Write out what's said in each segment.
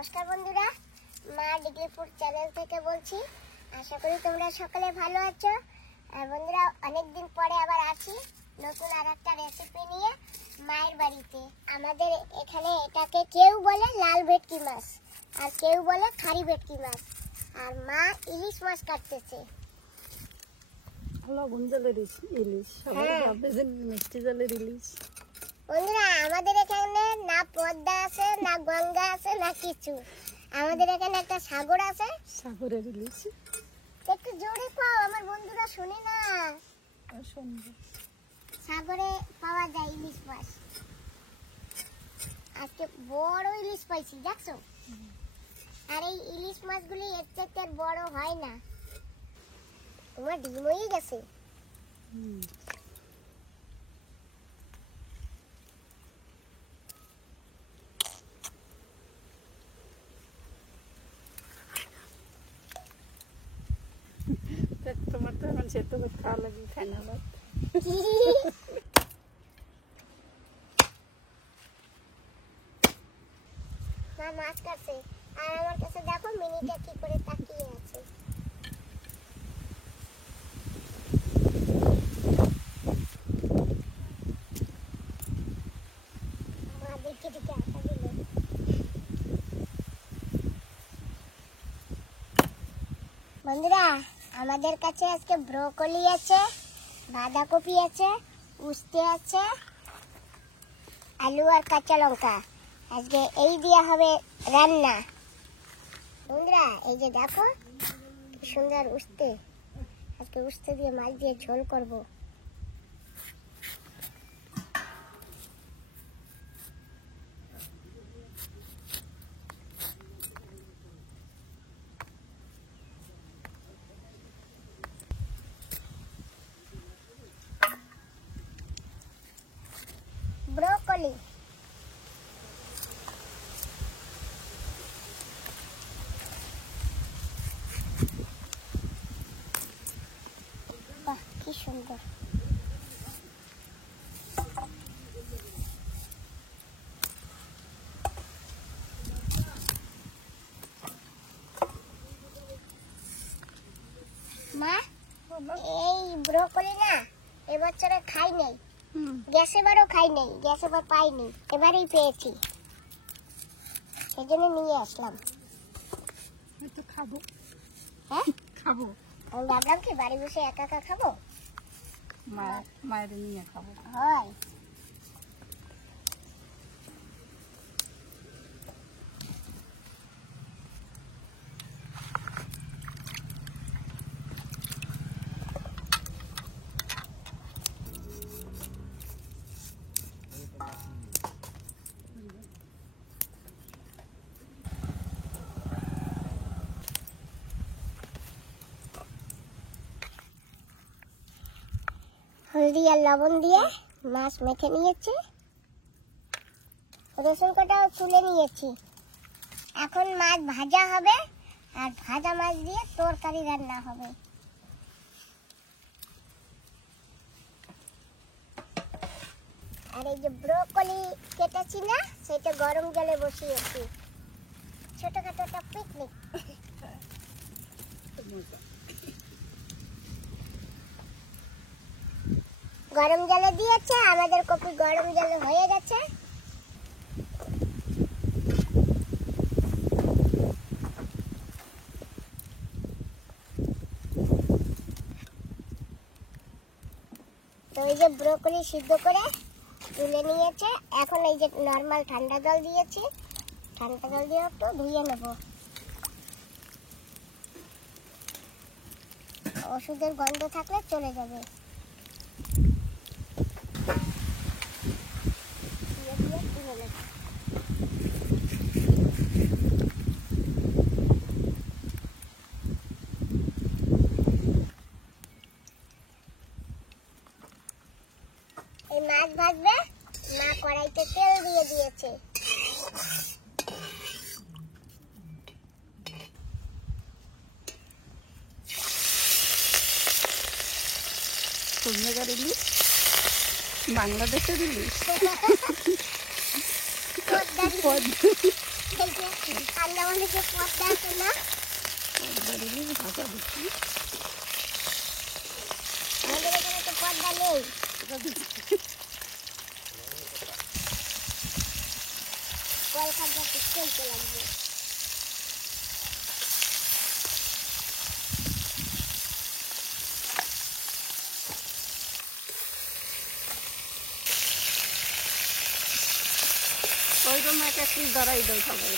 নমস্কার বন্ধুরা, মা ডিগ্রি ফুড চ্যানেল থেকে বলছি। আশা করি তোমরা সকলে ভালো আছো। আর বন্ধুরা, অনেকদিন পরে আবার আসি নতুন আরেকটা রেসিপি নিয়ে মায়ের বাড়িতে। আমাদের এখানে এটাকে কেউ বলে লাল ভেটকি মাছ আর কেউ বলে খাড়ি ভেটকি মাছ। আর মা ইলিশ মাছ কাটতেছে। লবণ জলের ইলিশ, মিষ্টি জলের ইলিশ। বন্ধুরা, আমাদের এখানে না পদ্মা আছে, না গঙ্গা আছে, না কিছু। আমাদের এখানে একটা সাগর আছে, সাগরের ইলিশ। একটু জোরে পাও, আমার বন্ধুরা শুনে না। সাগরে পাওয়া যায় ইলিশ মাছ। আজকে বড় ইলিশ পাইছি, দেখছো? আর এই ইলিশ মাছগুলি এর চাইতে বড় হয় না। তোমার ডিম হয়ে গেছে। তোমার তো এখন সেদ্ধ ভাত খাওয়া লাগে, খাই না ভাত। মা মাছ কাটছে আর আমার কাছে দেখো মিনিটা কি করে তাকিয়ে আছে। মা দেখে দেখে আটা দিল। বন্ধুরা, আমাদের কাছে আজকে ব্রোকলি আছে, বাঁধাকপি আছে, উস্তে আছে, আলু আর কাঁচা লঙ্কা। আজকে এই দিয়ে হবে রান্না। বন্ধুরা, এই যে দেখো কি সুন্দর উস্তে। আজকে উস্তে দিয়ে মাছ দিয়ে ঝোল করব। ব্রোকলি, বাহ কি সুন্দর। মা, এই ব্রোকলি না এবছরে খাই নাই। গ্যাস এবারও খাই নাই, গ্যাস এবার পাইনি, এবারেই পেয়েছি, সেজন্য নিয়ে আসলাম। তো খাবো। হ্যাঁ খাবো। আমি ভাবলাম কি বাড়ি বসে একা একা খাবো, মায়ের নিয়ে খাবো। হয়। হলদি আর লবণ দিয়ে মাছ মেখে নিয়েছে, রসুন কাটাও তুলে নিয়েছি। এখন মাছ ভাজা হবে আর ভাজা মাছ দিয়ে তরকারি রান্না হবে। আর এই যে ব্রোকলি কেটেছি না, সেটা গরম জলে বসিয়েছি। ছোটখাটো একটা পিকনিক। গরম জলে দিয়েছে, আমাদের কপি গরম জলে হয়ে গেছে। তো এই যে ব্রোকলি সিদ্ধ করে তুলে নিয়েছে। এখন এই যে নরমাল ঠান্ডা জল দিয়েছি, ঠান্ডা জল দিয়ে একটু ধুয়ে নেব। ওষুধের গন্ধ থাকলে চলে যাবে। এই মাছ ভাজবে, মা কড়াইতে তেল দিয়ে দিয়েছে। কোন ইলিশ? বাংলাদেশের ইলিশ। ঠান্ডা মনে যে পদ্মা আছে না, ভাষা দিচ্ছি আমাদের এখানে তো পদ্মা নেই। কলকাতা চলতে লাগবে। ওইরকম একটা পিস ধরাই দাও সবাই।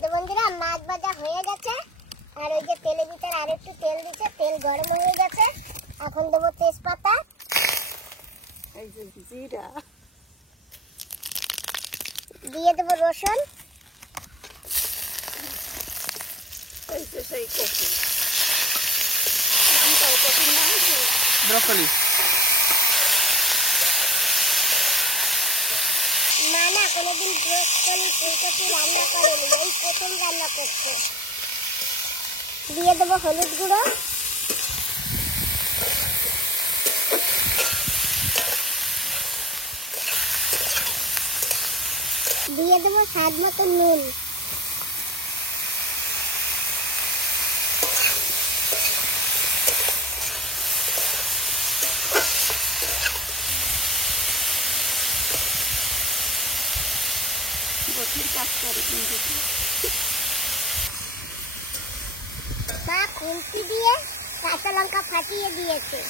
তো বন্ধুরা মাছ ভাজা হয়ে গেছে, আর ওই যে তেলের ভিতরে আর একটু তেল দিচ্ছে, তেল গরম হয়ে গেছে। এখন দেবো তেজপাতা, এই যে জিরা, দিয়ে দেবো রসুন, এই যে সেই কপি, নামটাও কপির নাম ব্রকলি। মা না কোনোদিন ব্রকলি ফুলকপি রান্না করেনি, এই প্রথম রান্না করছে। দিয়ে দেবো হলুদ গুঁড়ো, দিয়ে দেবো স্বাদ মতো নুন, কপির কাজ করে কিন্তু মা খুন্তি দিয়ে কাঁচা লঙ্কা ফাটিয়ে দিয়েছে।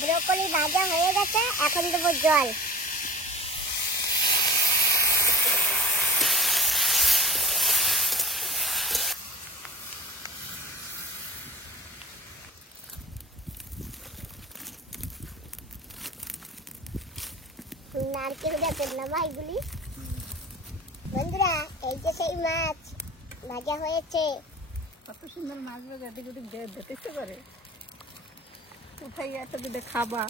ব্রকলি ভাজা হয়ে গেছে, এখন দেবো জল। নারকেল গাছের না ভাইগুলি। বন্ধুরা এই যে সেই মাছ ভাজা হয়েছে। কত সুন্দর মাছ ভাজা, এদিক ওদিক দেখতে পারে কোথায় এত দিলে খাবা।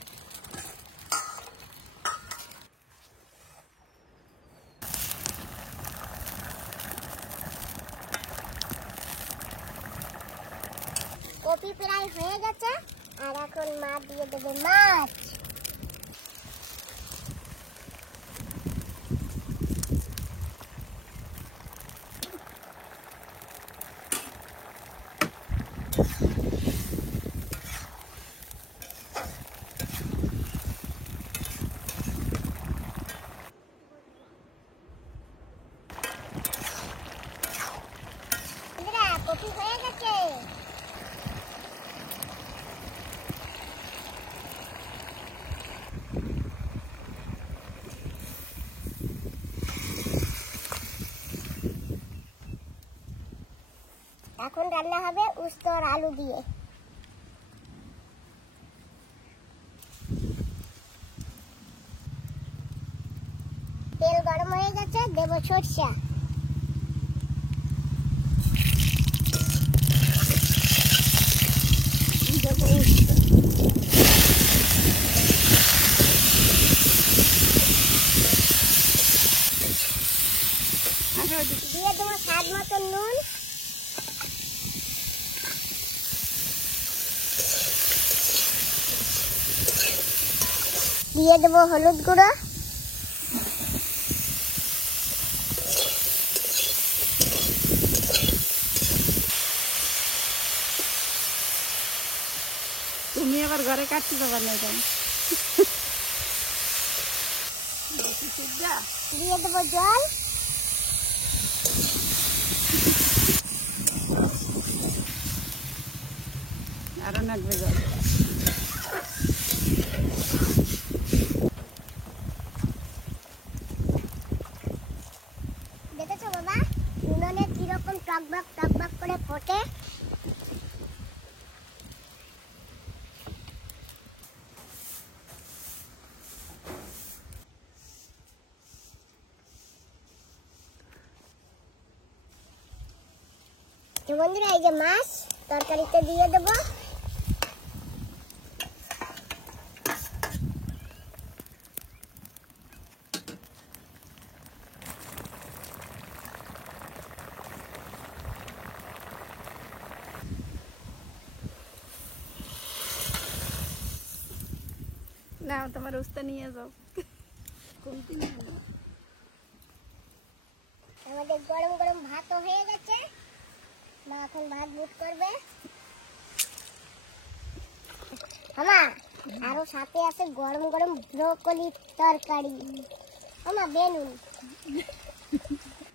কপি প্রায় হয়ে গেছে, আর এখন মা দিয়ে দেবে মাছ। কপি হয়ে গেছে। এখন রান্না হবে উস্তো আর আলু দিয়ে। তেল গরম হয়ে গেছে, দেব সরষা, দিয়ে দেবো স্বাদ মতো নুন, দিয়ে দেবো হলুদ গুঁড়ো, তুমি আবার ঘরে কাটতে যাবার না কেন? দিয়ে দেবো জল, আরো নাকবে জল। দেখেছো বাবা উনুনে কিরকম টকবক করে ফোটে। বন্ধুরা এই যে মাছ তরকারিতে দিয়ে দেবো। নাও তোমার উস্তা নিয়ে যাও। আমাদের গরম গরম ভাতও হয়ে গেছে, মা এখন ভাত বুট করবে। আমা আরো সাথে আছে গরম গরম ব্রোকলি তরকারি। আমা বেলুন।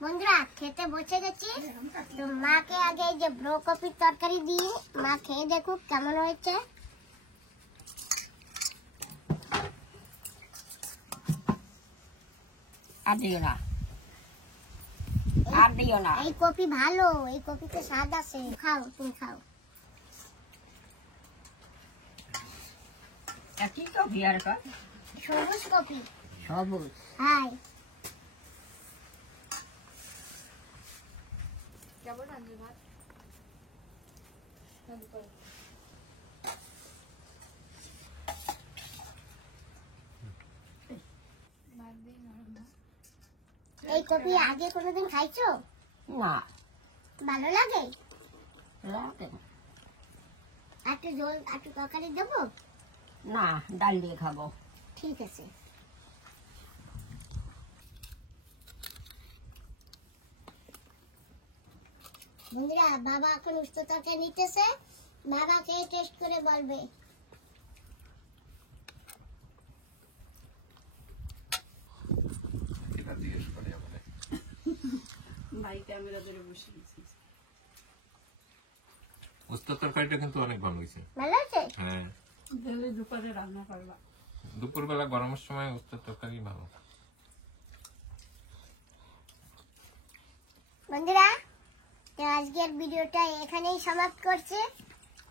বন্ধুরা খেতে বসে গেছি, তো মাকে আগে এই যে ব্রোকলির তরকারি দিয়ে মা খেয়ে দেখুক কেমন হয়েছে। আর দিও না, আর দিও না। এই কপি ভালো, এই কপিতে স্বাদ আছে, খাও তুমি খাও। কি কপি আর কয়? সবুজ কপি। সবুজ। হাই এই কপি আগে কোনোদিন খাইছো? না, ভালো লাগে? লাগে না। একটু জল একটু তরকারি দেবো? না, ডাল দিয়ে খাবো। ঠিক আছে। বন্ধুরা বাবা এখন উস্তা তরকারি নিতেছে, বাবা খেয়ে টেস্ট করে বলবে। ভাই ক্যামেরা ধরে বসে গেছি। উস্তার তরকারিটা কিন্তু অনেক ভালো হয়েছে। ভালো আছে? হ্যাঁ, তাহলে দুপুরে রান্না করবা। দুপুরবেলা গরমের সময় উস্তার তরকারি ভালো। বন্ধুরা তো আজকের ভিডিওটা এখানেই সমাপ্ত করছি।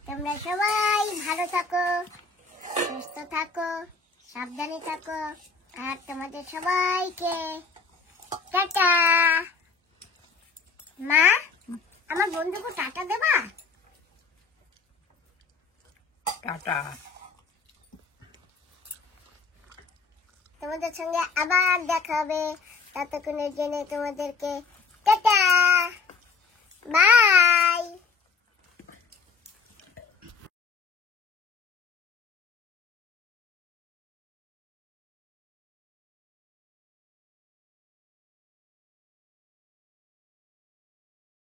তোমরা সবাই ভালো থাকো, সুস্থ থাকো, সাবধানে থাকো, আর তোমাদের সবাইকে টাটা। মা আমার বন্ধুকে টাটা দেবা? টাটা। তোমাদের সঙ্গে আবার দেখা হবে, ততক্ষণের জন্য তোমাদেরকে টাটা বাই।